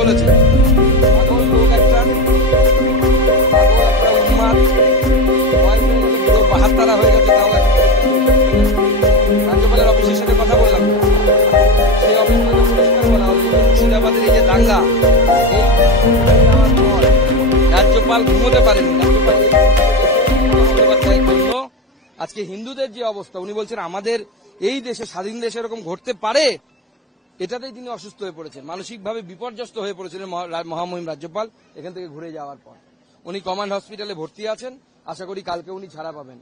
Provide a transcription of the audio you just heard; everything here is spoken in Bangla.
বলেছে পাগল লোক একটা উন্মাদ বাহাত্তারা হয়ে গেছে। তাও রাজ্যপালের অফিসের সাথে কথা বললাম, সেই অফিস পরিষ্কার বলা হলো মুর্শিদাবাদের এই যে দাঙ্গা, রাজ্যপাল ঘুমোতে পারেনি। জন্য আজকে হিন্দুদের যে অবস্থা, উনি বলছেন আমাদের এই দেশে, স্বাধীন দেশে এরকম ঘটতে পারে, এটাতেই তিনি অসুস্থ হয়ে পড়েছেন, মানসিকভাবে বিপর্যস্ত হয়ে পড়েছিলেন মহামহিম রাজ্যপাল এখান থেকে ঘুরে যাওয়ার পর। উনি কমান্ড হসপিটালে ভর্তি আছেন, আশা করি কালকে উনি ছাড়া পাবেন।